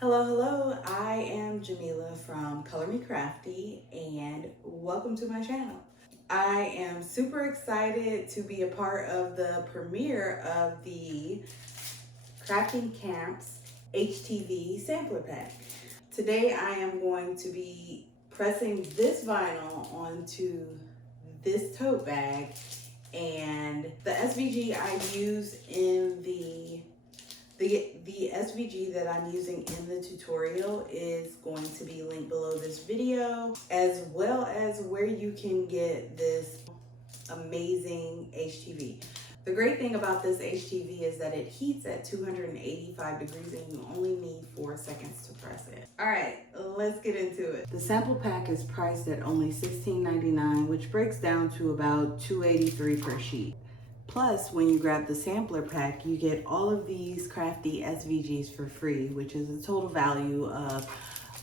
Hello, hello. I am Jamila from Color Me Crafty, and welcome to my channel. I am super excited to be a part of the premiere of the Crafting Camps HTV sampler pack. Today I am going to be pressing this vinyl onto this tote bag, and the SVG I use in the SVG that I'm using in the tutorial is going to be linked below this video, as well as where you can get this amazing HTV. The great thing about this HTV is that it heats at 285 degrees and you only need 4 seconds to press it. All right, let's get into it. The sample pack is priced at only $16.99, which breaks down to about $2.83 per sheet. Plus, when you grab the sampler pack, you get all of these crafty SVGs for free, which is a total value of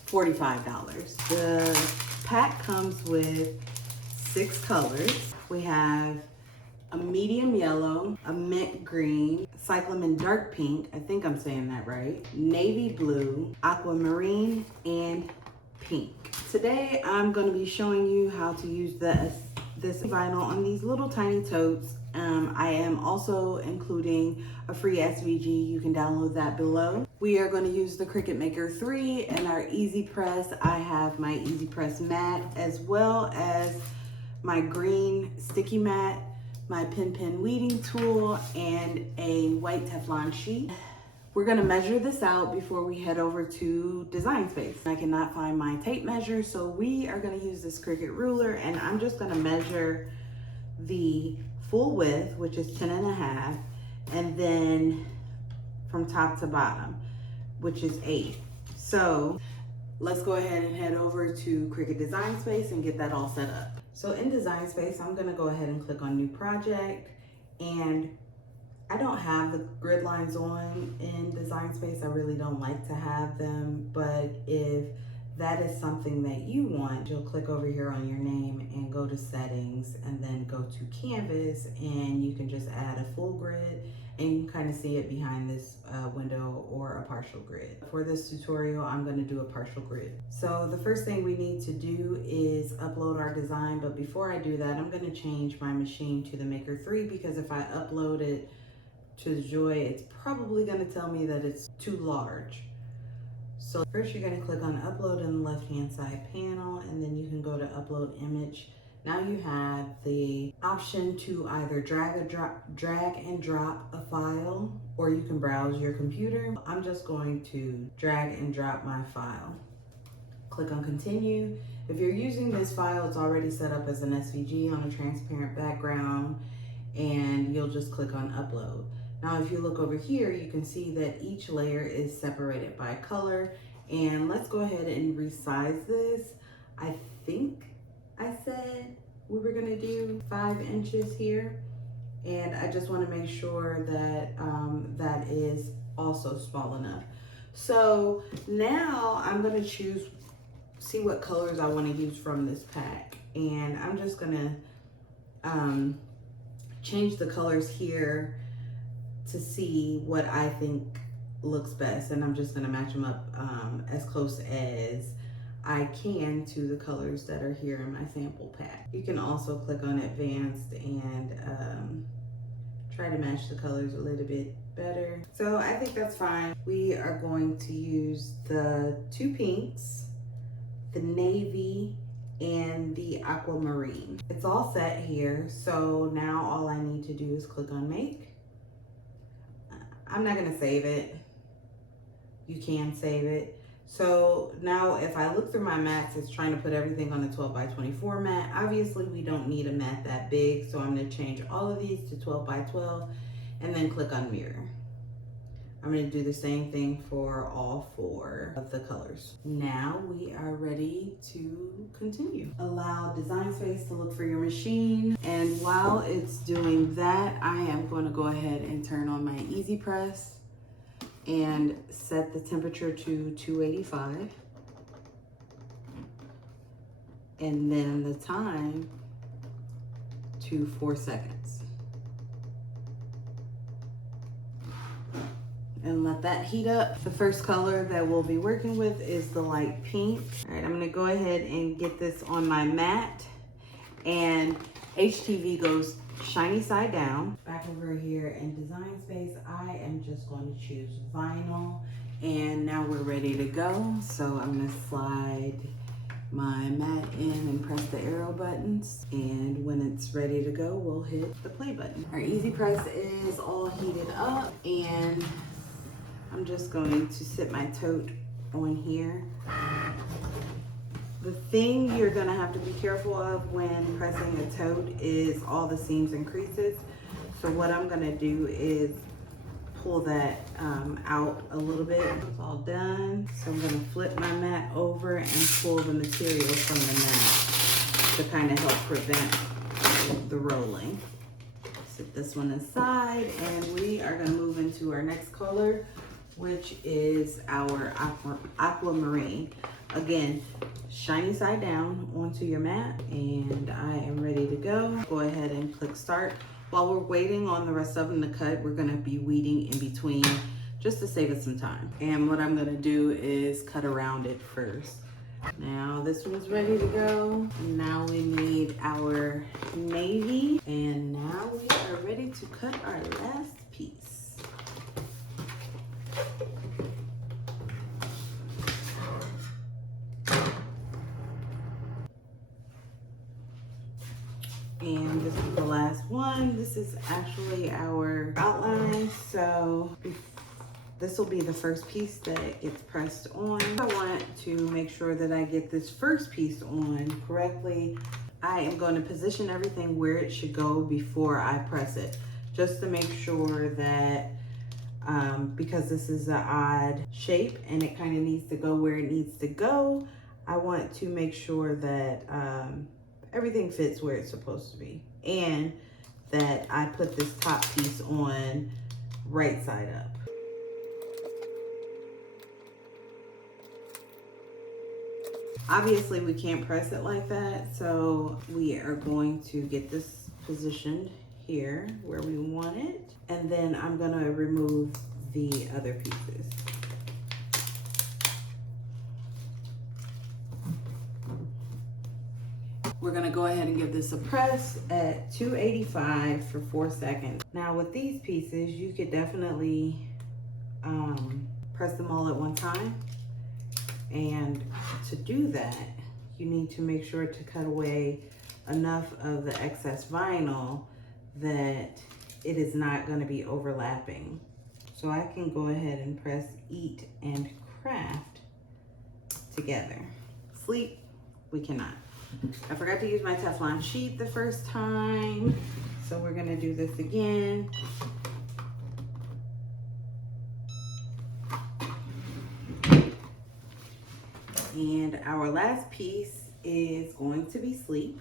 $45. The pack comes with 6 colors. We have a medium yellow, a mint green, cyclamen dark pink, I think I'm saying that right, navy blue, aquamarine, and pink. Today, I'm going to be showing you how to use this vinyl on these little tiny totes. I am also including a free SVG. You can download that below. We are going to use the Cricut Maker 3 and our EasyPress. I have my EasyPress mat as well as my green sticky mat, my pen weeding tool, and a white Teflon sheet. We're going to measure this out before we head over to Design Space. I cannot find my tape measure, so we are going to use this Cricut ruler, and I'm just going to measure the full width, which is 10.5, and then from top to bottom, which is 8. So let's go ahead and head over to Cricut Design Space and get that all set up. So in Design Space, I'm going to go ahead and click on New Project, and I don't have the grid lines on in Design Space. I really don't like to have them, but if that is something that you want, you'll click over here on your name and go to settings and then go to canvas, and you can just add a full grid, and you can kind of see it behind this window, or a partial grid. For this tutorial, I'm going to do a partial grid. So the first thing we need to do is upload our design, but before I do that, I'm going to change my machine to the Maker 3, because if I upload it to Joy, it's probably going to tell me that it's too large. So first you're going to click on upload in the left hand side panel, and then you can go to upload image. Now you have the option to either drag and drop a file, or you can browse your computer. I'm just going to drag and drop my file. Click on continue. If you're using this file, it's already set up as an SVG on a transparent background, and you'll just click on upload. Now, if you look over here, you can see that each layer is separated by color. And let's go ahead and resize this. I think I said we were gonna do 5 inches here. And I just wanna make sure that that is also small enough. So now I'm gonna see what colors I wanna use from this pack. And I'm just gonna change the colors here to see what I think looks best, and I'm just gonna match them up as close as I can to the colors that are here in my sample pack. You can also click on advanced and try to match the colors a little bit better. So I think that's fine. We are going to use the 2 pinks, the navy, and the aquamarine. It's all set here, so now all I need to do is click on make. I'm not gonna save it. You can save it. So now if I look through my mats, it's trying to put everything on a 12 by 24 mat. Obviously we don't need a mat that big, so I'm gonna change all of these to 12 by 12 and then click on mirror. I'm gonna do the same thing for all 4 of the colors. Now we are ready to continue. Allow Design Space to look for your machine. And while it's doing that, I am gonna go ahead and turn on my EasyPress and set the temperature to 285. And then the time to 4 seconds. and let that heat up. The first color that we'll be working with is the light pink. All right, I'm gonna go ahead and get this on my mat, and HTV goes shiny side down. Back over here in design space, I am just going to choose vinyl, and now we're ready to go. So I'm gonna slide my mat in and press the arrow buttons, and when it's ready to go, we'll hit the play button. Our EasyPress is all heated up, and I'm just going to sit my tote on here. The thing you're gonna have to be careful of when pressing a tote is all the seams and creases. So what I'm gonna do is pull that out a little bit. It's all done. So I'm gonna flip my mat over and pull the material from the mat to kind of help prevent the rolling. Set this one aside, and we are gonna move into our next color, which is our aquamarine. Again, shiny side down onto your mat, and I am ready to go. Go ahead and click start. While we're waiting on the rest of them to cut, we're gonna be weeding in between just to save us some time. And what I'm gonna do is cut around it first. Now this one's ready to go. Now we need our navy, and now we are ready to cut our last piece. And this is the last one. This is actually our outline. So this will be the first piece that gets pressed on. I want to make sure that I get this first piece on correctly. I am going to position everything where it should go before I press it, just to make sure that because this is an odd shape and it kind of needs to go where it needs to go, I want to make sure that everything fits where it's supposed to be, and that I put this top piece on right side up. Obviously we can't press it like that, so we are going to get this positioned here where we want it, and then I'm gonna remove the other pieces. We're gonna go ahead and give this a press at 285 for 4 seconds. Now with these pieces, you could definitely press them all at one time. And to do that, you need to make sure to cut away enough of the excess vinyl that it is not gonna be overlapping. So I can go ahead and press eat and craft together. Sleep, we cannot. I forgot to use my Teflon sheet the first time, so we're gonna do this again. And our last piece is going to be sleep,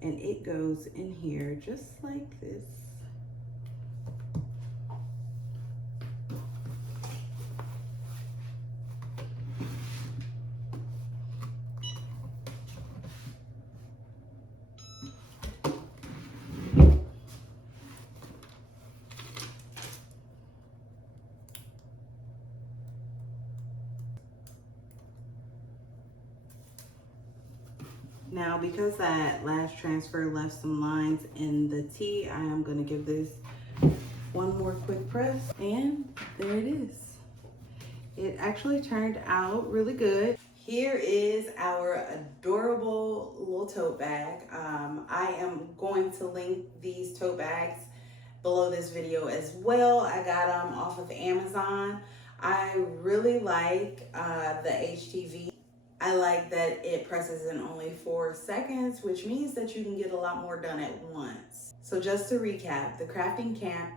and it goes in here just like this. Now, because that last transfer left some lines in the T, I am gonna give this one more quick press, and there it is. It actually turned out really good. Here is our adorable little tote bag. I am going to link these tote bags below this video as well. I got them off of Amazon. I really like the HTV. I like that it presses in only 4 seconds, which means that you can get a lot more done at once. So just to recap, the Crafting Camp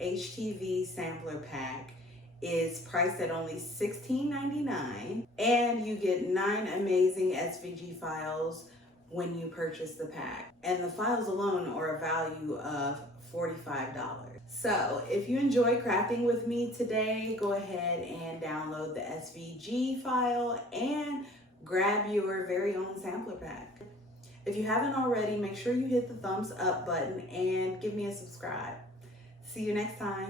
HTV sampler pack is priced at only $16.99, and you get 9 amazing SVG files when you purchase the pack. And the files alone are a value of $45. So if you enjoy crafting with me today, go ahead and download the SVG file and grab your very own sampler pack. If you haven't already, make sure you hit the thumbs up button and give me a subscribe. See you next time.